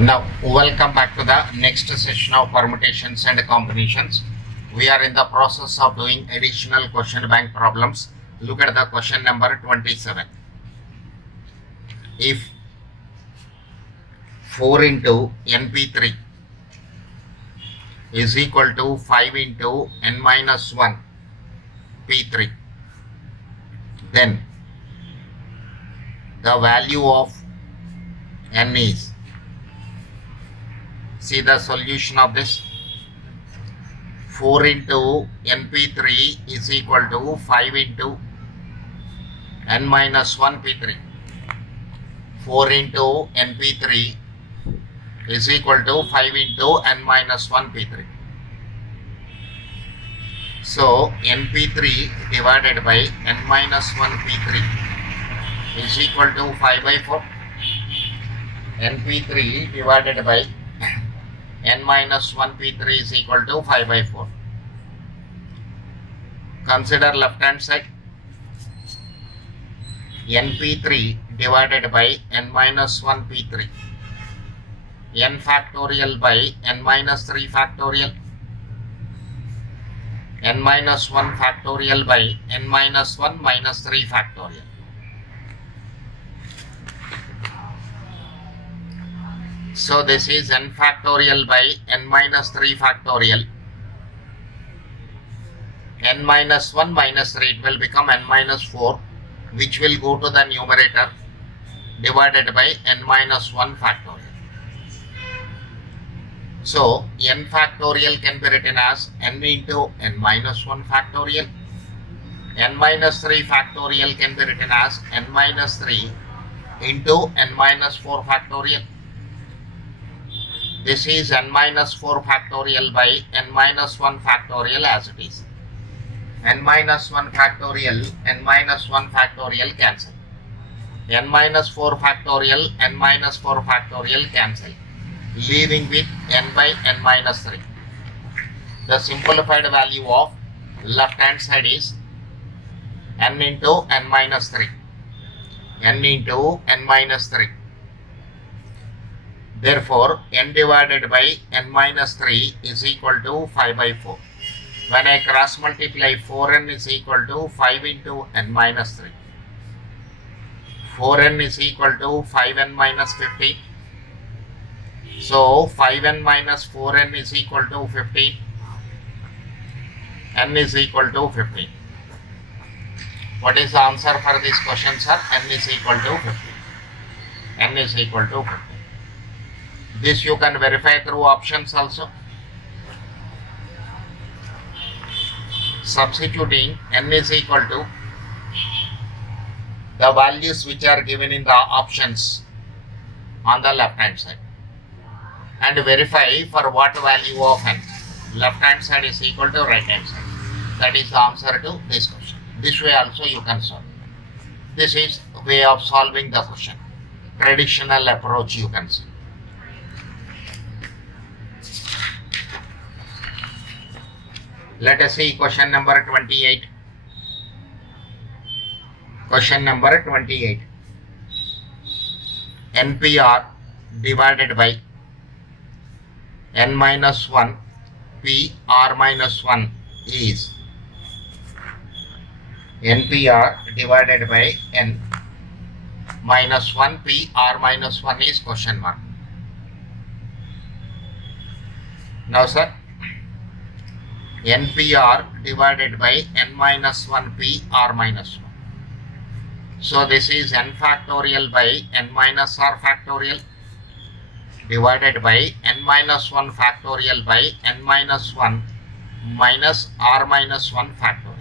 Now, welcome back to the next session of permutations and combinations. We are in the process of doing additional question bank problems. Look at the question number 27. If 4 into np3 is equal to 5 into n minus 1 p3, then the value of n is, see the solution of this, 4 into np3 is equal to 5 into n minus 1 p3. 4 into np3 is equal to 5 into n minus 1 p3. So np3 divided by n minus 1 p3 is equal to 5 by 4. np3 divided by n minus 1 p3 is equal to 5 by 4. Consider left hand side. np3 divided by n minus 1 p3. n factorial by n minus 3 factorial. n minus 1 factorial by n minus 1 minus 3 factorial. So this is n factorial by n minus 3 factorial. n minus 1 minus 3, it will become n minus 4, which will go to the numerator, divided by n minus 1 factorial. So n factorial can be written as n into n minus 1 factorial. n minus 3 factorial can be written as n minus 3 into n minus 4 factorial. This is n minus 4 factorial by n minus 1 factorial as it is. n minus 1 factorial, n minus 1 factorial cancel. n minus 4 factorial, n minus 4 factorial cancel, leaving with n by n minus 3. The simplified value of left hand side is n into n minus 3. n into n minus 3. Therefore, n divided by n minus 3 is equal to 5 by 4. When I cross multiply, 4n is equal to 5 into n minus 3. 4n is equal to 5n minus 15. So 5n minus 4n is equal to 15. n is equal to 15. What is the answer for this question, sir? n is equal to 15. n is equal to 15. This you can verify through options also. Substituting n is equal to the values which are given in the options on the left hand side, and verify for what value of n. Left hand side is equal to right hand side. That is the answer to this question. This way also you can solve. This is way of solving the question. Traditional approach you can see. Let us see question number 28. Question number 28. NPR divided by n minus 1 PR minus 1 is. NPR divided by n minus 1 PR minus 1 is question mark. Now sir, NPR divided by n minus 1 PR minus 1. So this is n factorial by n minus r factorial divided by n minus 1 factorial by n minus 1 minus r minus 1 factorial.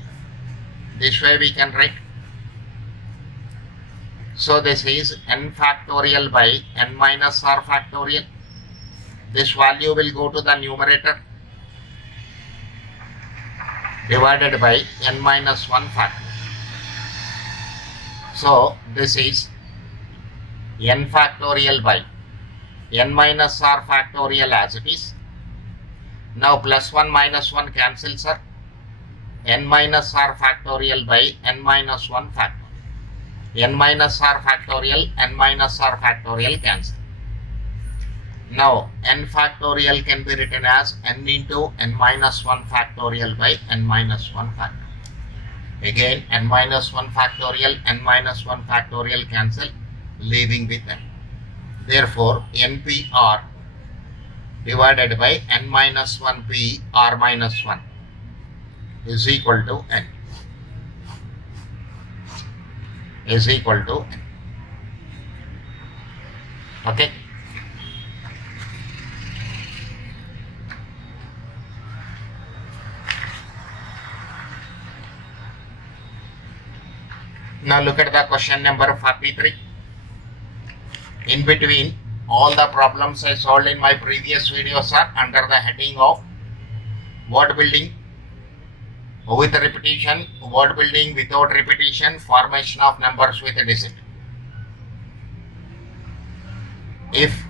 This way we can write. So this is n factorial by n minus r factorial. This value will go to the numerator, divided by n minus 1 factor. So this is n factorial by n minus r factorial as it is. Now plus 1 minus 1 cancel, sir. n minus r factorial by n minus 1 factorial. n minus r factorial, n minus r factorial cancel. Now n factorial can be written as n into n minus 1 factorial by n minus 1 factorial. Again n minus 1 factorial, n minus 1 factorial cancel, leaving with n. Therefore npr divided by n minus 1 p r minus 1 is equal to n. Is equal to n. Okay. Now look at the question number 43. In between, all the problems I solved in my previous videos are under the heading of word building with repetition, word building without repetition, formation of numbers with a digit. If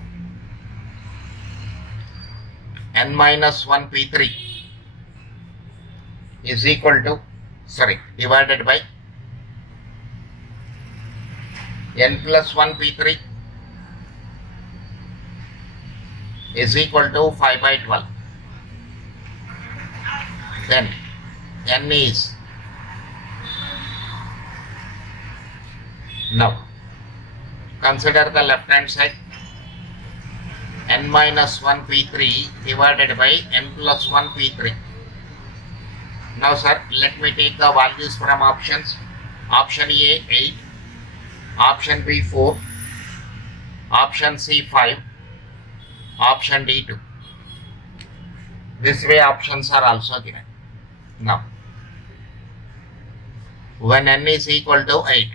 n minus 1 p3 is equal to, divided by n plus 1 p3 is equal to 5 by 12, then n is, now consider the left hand side, n minus 1 p3 divided by n plus 1 p3. Now sir, let me take the values from options. Option A 8, option B 4, option C 5, option D 2. This way options are also given. Now when n is equal to 8,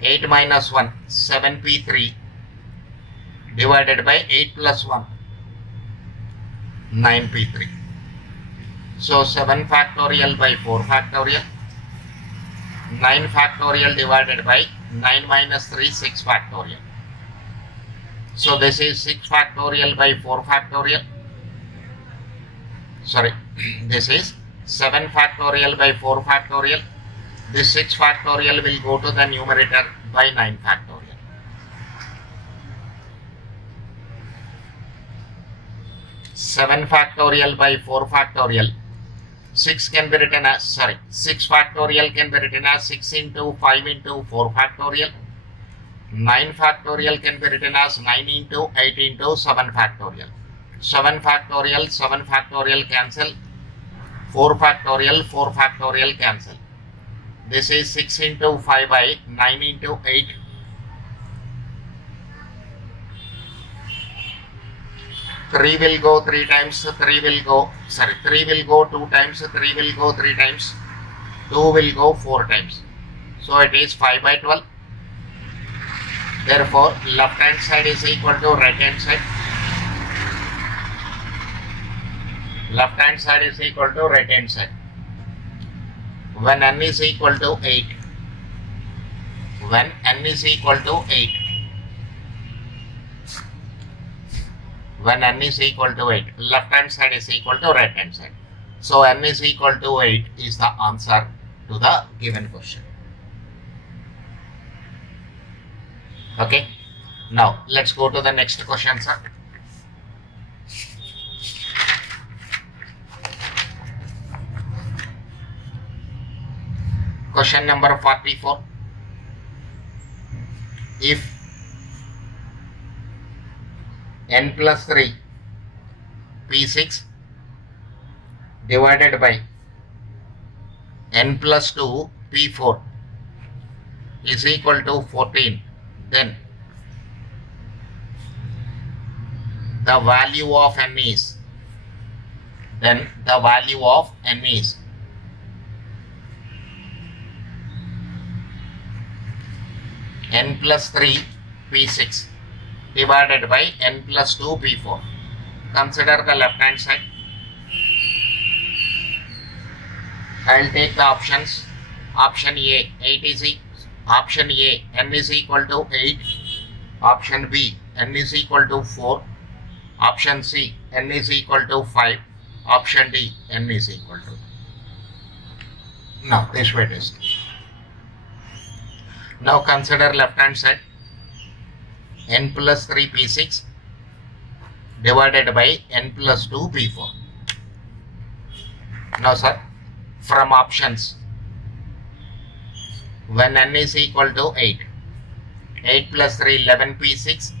8 minus 1, 7p3 divided by 8 plus 1, 9p3. So 7 factorial by 4 factorial, 9 factorial divided by 9 minus 3, 6 factorial. So this is 6 factorial by 4 factorial. This is 7 factorial by 4 factorial. This 6 factorial will go to the numerator by 9 factorial. 7 factorial by 4 factorial. 6 can be written as, 6 factorial can be written as 6 into 5 into 4 factorial. 9 factorial can be written as 9 into 8 into 7 factorial. 7 factorial, 7 factorial cancel. 4 factorial cancel. This is 6 into 5 by 9 into 8. 3 will go 3 times, 3 will go 2 times, 3 will go 3 times, 2 will go 4 times. So it is 5 by 12. Therefore, left hand side is equal to right hand side. Left hand side is equal to right hand side. When n is equal to 8, when n is equal to 8, when n is equal to 8, left hand side is equal to right hand side. So n is equal to 8 is the answer to the given question. Okay. Now let's go to the next question, sir. Question number 44. If n plus 3 p6 divided by n plus 2 p4 is equal to 14, then the value of n is, n plus 3 p6 divided by n plus 2 p4. Consider the left hand side. I will take the options. Option A, 8 is option A, n is equal to 8. Option B, n is equal to 4. Option C, n is equal to 5. Option D, n is equal to 2. Now this way it is. Now consider left hand side. N plus 3 p6 divided by n plus 2 p4. Now sir, from options, when n is equal to 8, 8 plus 3 11 p6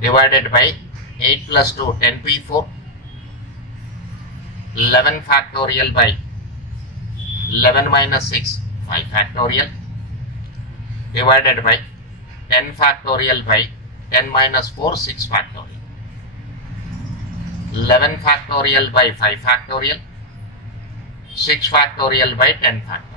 divided by 8 plus 2 10 p4, 11 factorial by 11 minus 6 5 factorial divided by 10 factorial by 10 minus 4 6 factorial, 11 factorial by 5 factorial, 6 factorial by 10 factorial.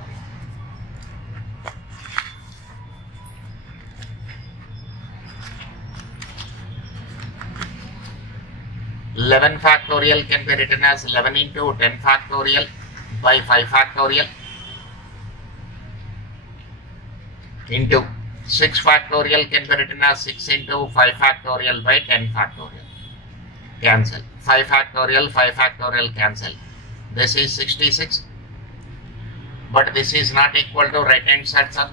11 factorial can be written as 11 into 10 factorial by 5 factorial into 6 factorial can be written as 6 into 5 factorial by 10 factorial. Cancel. 5 factorial cancel. This is 66. But this is not equal to right hand side, sir.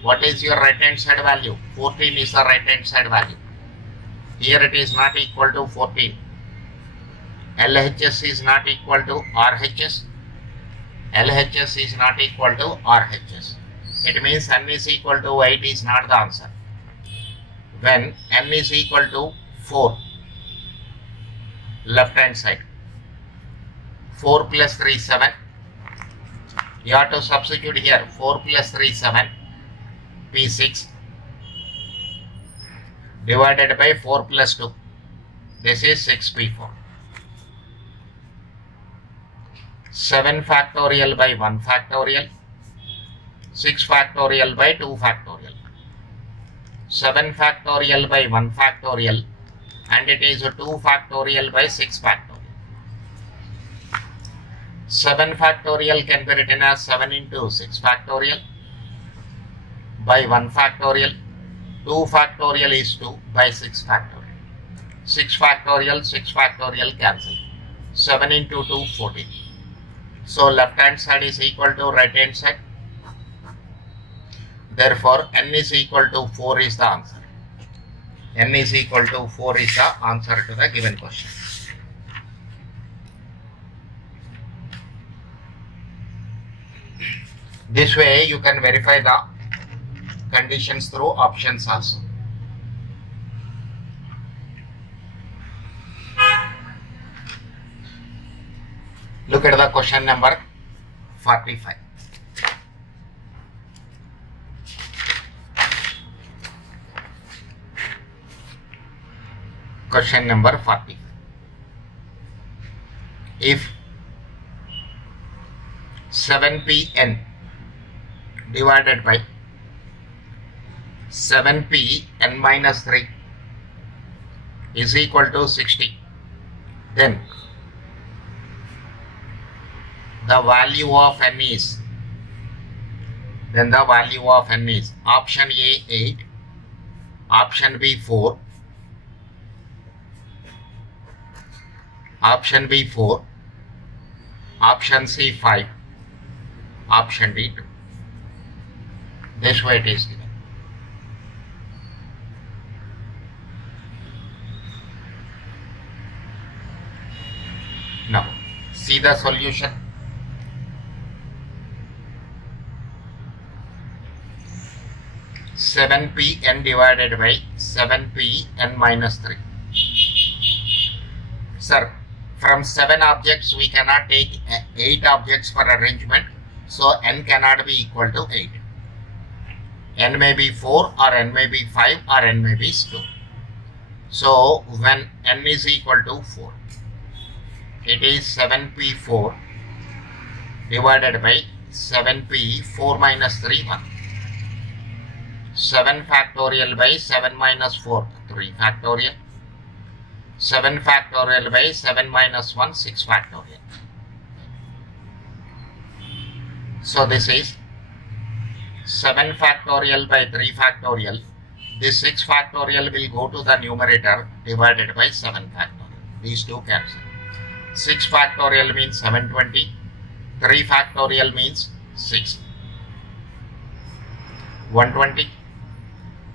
What is your right hand side value? 14 is the right hand side value. Here it is not equal to 14. LHS is not equal to RHS. LHS is not equal to RHS. It means n is equal to 8 is not the answer. When n is equal to 4, left hand side, 4 plus 3 7. You have to substitute here 4 plus 3 7 p6 divided by 4 plus 2. This is 6 p4. 7 factorial by 1 factorial, 6 factorial by 2 factorial, 7 factorial by 1 factorial, and it is 2 factorial by 6 factorial. 7 factorial can be written as 7 into 6 factorial by 1 factorial. 2 factorial is 2 by 6 factorial. 6 factorial cancel. 7 into 2 14. So left hand side is equal to right hand side. Therefore n is equal to 4 is the answer. N is equal to 4 is the answer to the given question. This way you can verify the conditions through options also. Look at the question number 45. Question number 40. If 7pn divided by 7pn minus 3 is equal to 60, then the value of n is, option A 8, option B 4, option B 4, option C 5, option D 2. This way it is given. Now see the solution. Seven pn divided by 7pn minus 3. Sir, from 7 objects we cannot take 8 objects for arrangement, so n cannot be equal to 8. N may be 4 or n may be 5 or n may be 2. So when n is equal to 4, it is 7p4 divided by 7p4 minus 3 1. 7 factorial by 7 minus 4 3 factorial. 7 factorial by 7 minus 1 6 factorial. So this is 7 factorial by 3 factorial. This 6 factorial will go to the numerator divided by 7 factorial. These two cancel. 6 factorial means 720. 3 factorial means 6. 120.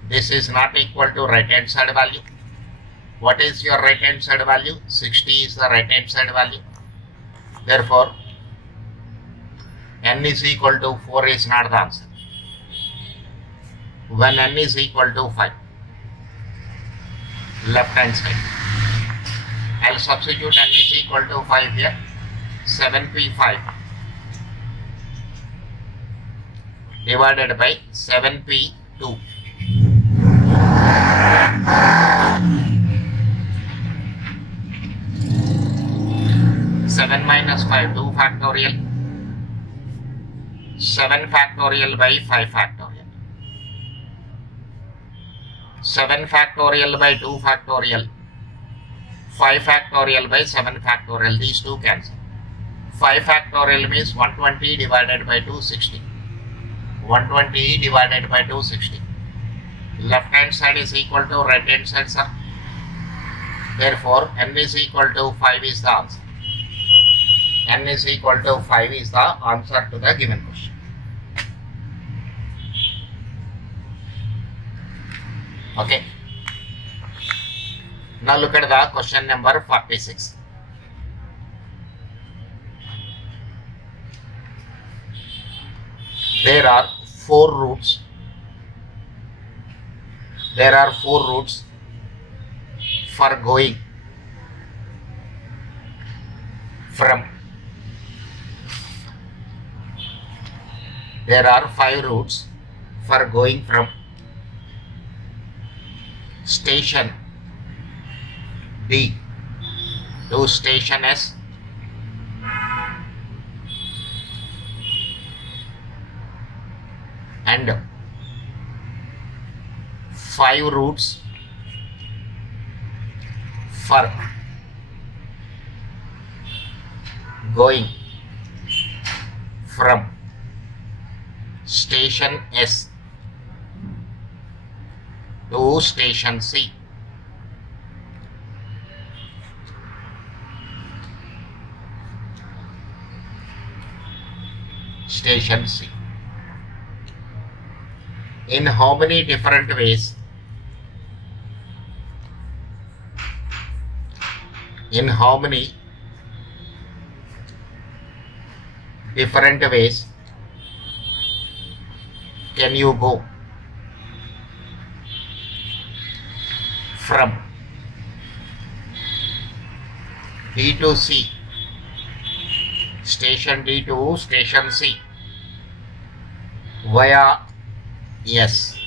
This is not equal to right hand side value. What is your right hand side value? 60 is the right hand side value. Therefore, n is equal to 4 is not the answer. When n is equal to 5, left hand side, I'll substitute n is equal to 5 here. 7p5 divided by 7p2. 7 minus 5, 2 factorial. 7 factorial by 5 factorial. 7 factorial by 2 factorial. 5 factorial by 7 factorial. These two cancel. 5 factorial means 120 divided by 260. 120 divided by 260. Left hand side is equal to right hand side, sir. Therefore, n is equal to 5 is the answer. N is equal to 5 is the answer to the given question. Okay. Now look at the question number 46. There are 4 routes. There are 4 routes for going from. There are 5 routes for going from station D to station S. And 5 routes for going from station S to station C. Station C. In how many different ways? In how many different ways can you go from D to C, station D to station C via S?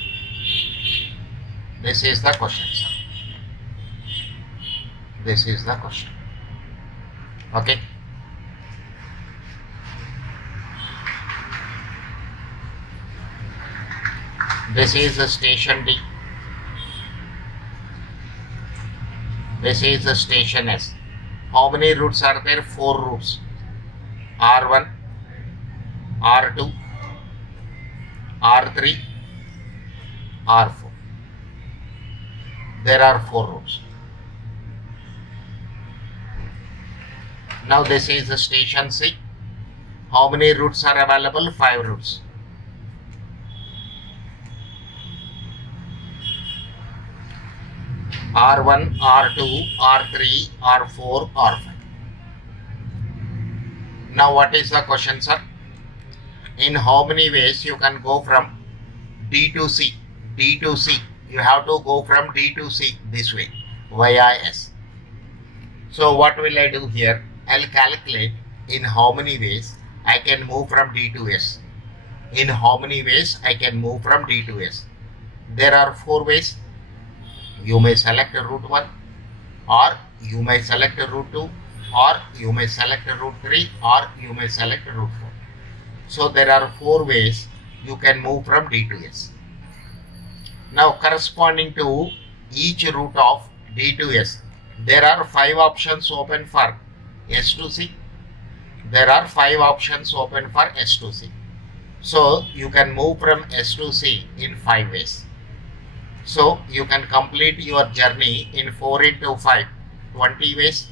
This is the question, sir. This is the question. Okay. This is the station D. This is the station S. How many routes are there? 4 routes. R1, R2, R3, R4. There are 4 routes. Now this is the station C. How many routes are available? 5 routes. R1, R2, R3, R4, R5. Now what is the question, sir? In how many ways you can go from D to C? D to C. You have to go from D to C this way via S. So what will I do here? I'll calculate in how many ways I can move from D to S. In how many ways I can move from D to S? There are 4 ways. You may select route 1, or you may select route 2, or you may select route 3, or you may select route 4. So there are 4 ways you can move from D to S. Now corresponding to each route of D to S, there are 5 options open for S to C. There are 5 options open for S to C. So you can move from S to C in 5 ways. So you can complete your journey in 4 into 5, 20 ways.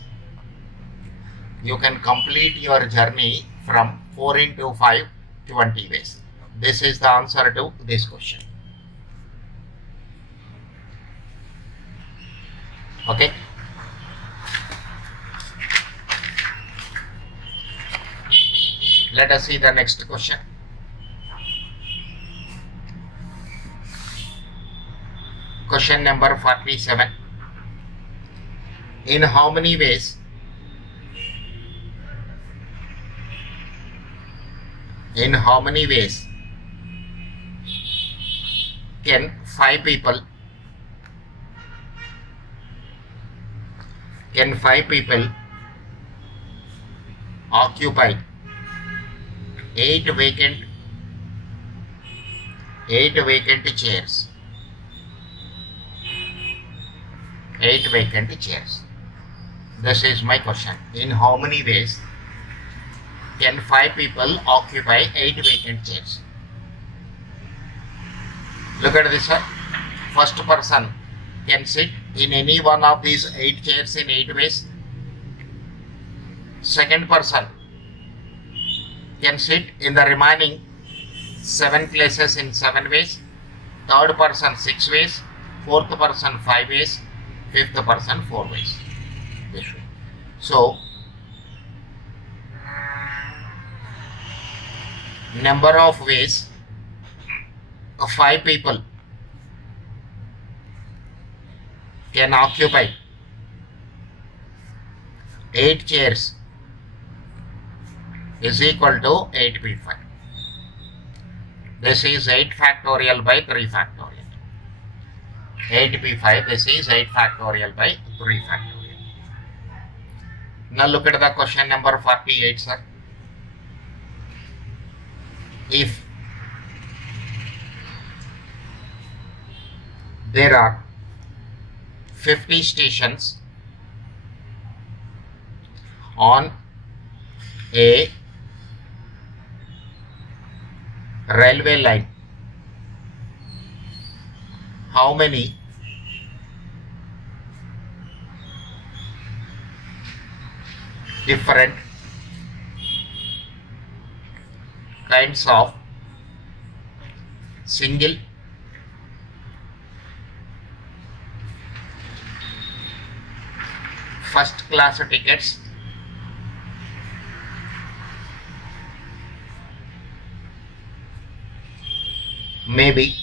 You can complete your journey from 4 into 5, 20 ways. This is the answer to this question. Okay. Let us see the next question. Question number 47. In how many ways can five people occupy eight vacant chairs? This is my question. In how many ways can five people occupy eight vacant chairs? Look at this one. First person can sit in any one of these eight chairs in 8 ways. Second person can sit in the remaining 7 places in 7 ways. Third person 6 ways. Fourth person 5 ways. Fifth person 4 ways. This way. So, number of ways 5 people can occupy 8 chairs is equal to 8p5. This is 8 factorial by 3 factorial. 8p5, this is 8 factorial by 3 factorial. Now look at the question number 48, sir. If there are 50 stations on a railway line, how many different kinds of single first class tickets may be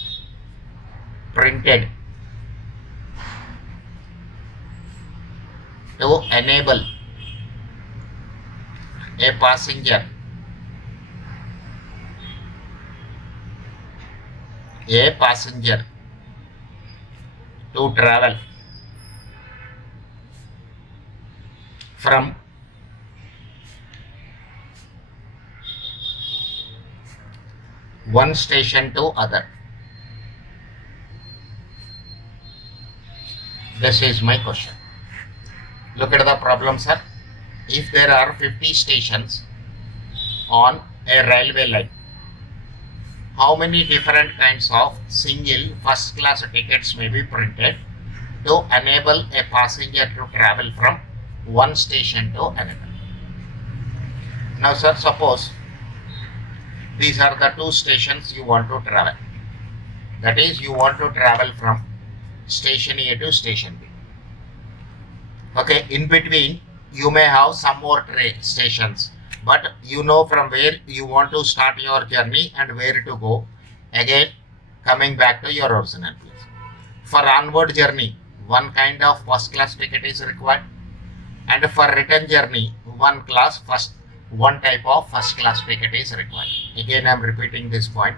printed to enable a passenger to travel from one station to other? This is my question. Look at the problem, sir. If there are 50 stations on a railway line, how many different kinds of single first class tickets may be printed to enable a passenger to travel from one station to another? Now, sir, suppose these are the 2 stations you want to travel. That is, you want to travel from station A to station B. Okay, in between you may have some more stations, but you know from where you want to start your journey and where to go, again coming back to your original place. For onward journey, one kind of first class ticket is required, and for return journey, one type of first class ticket is required. Again, I am repeating this point.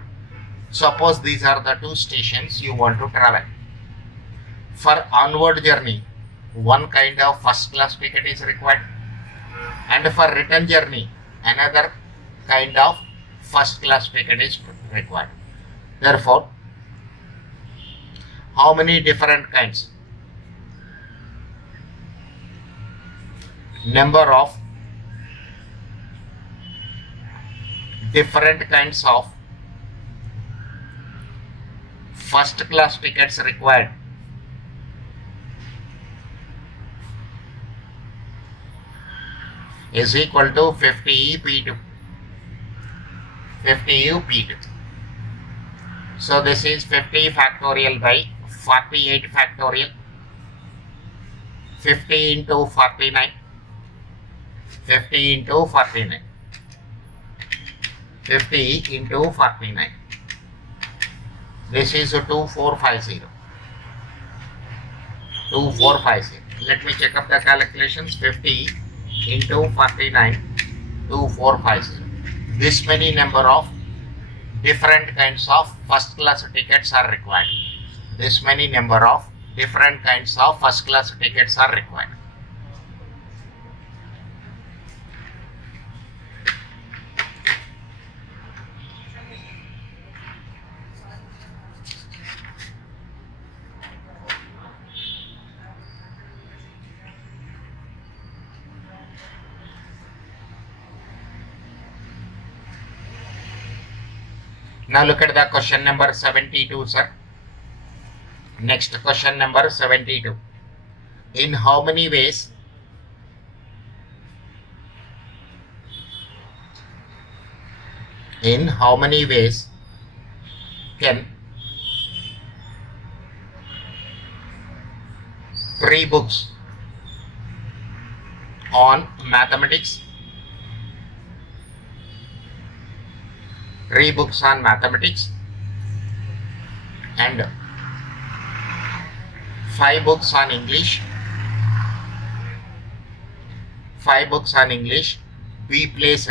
Suppose these are the 2 stations you want to travel. For onward journey, one kind of first class ticket is required, and for return journey, another kind of first class ticket is required. Therefore, how many different kinds? Number of different kinds of first class tickets required is equal to 50p2. 50u p2. So this is 50 factorial by 48 factorial 50 into 49. 50 into 49. 50 into 49. This is 2450. 2450. Let me check up the calculations. 50 into 49. 2450. This many number of different kinds of first class tickets are required. This many number of different kinds of first class tickets are required. Now look at the question number 72, sir. Next question number 72. In how many ways can 3 books on mathematics, 3 books on mathematics and 5 books on English, 5 books on English be placed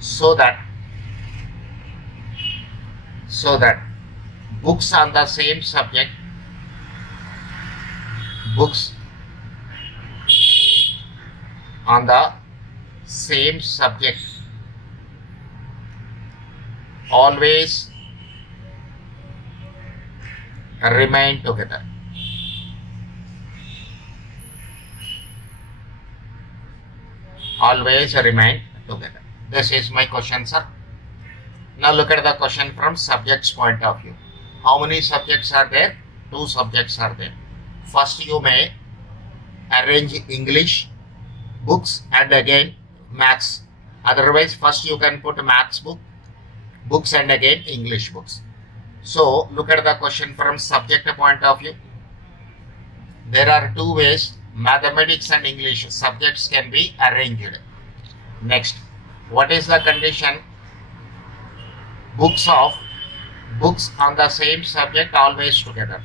so that books on the same subject, books on the same subject always remain together. Always remain together. This is my question, sir. Now look at the question from subject's point of view. How many subjects are there? 2 subjects are there. First you may arrange English books and again maths. Otherwise first you can put maths books and again English books. So look at the question from subject point of view. There are 2 ways mathematics and English subjects can be arranged. Next, what is the condition? Books on the same subject always together.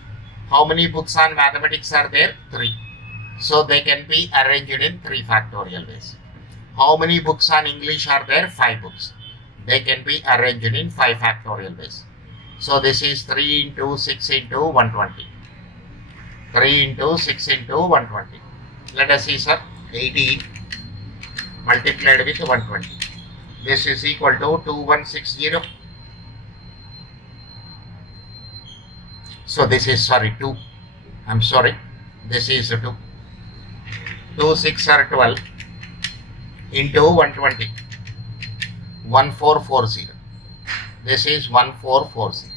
How many books on mathematics are there? 3. So they can be arranged in 3 factorial ways. How many books on English are there? 5 books. They can be arranged in 5 factorial ways. So this is 3 into 6 into 120. 3 into 6 into 120. Let us see, sir. 18 multiplied with 120. This is equal to 2160. So this is 2. I'm sorry. This is 2. 2 6 are 12 into 120. 1440. This is 1440.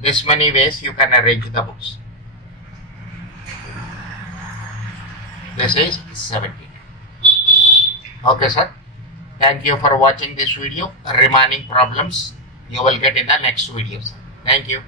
This many ways you can arrange the books. This is 17. Okay, sir. Thank you for watching this video. Remaining problems you will get in the next video, sir. Thank you.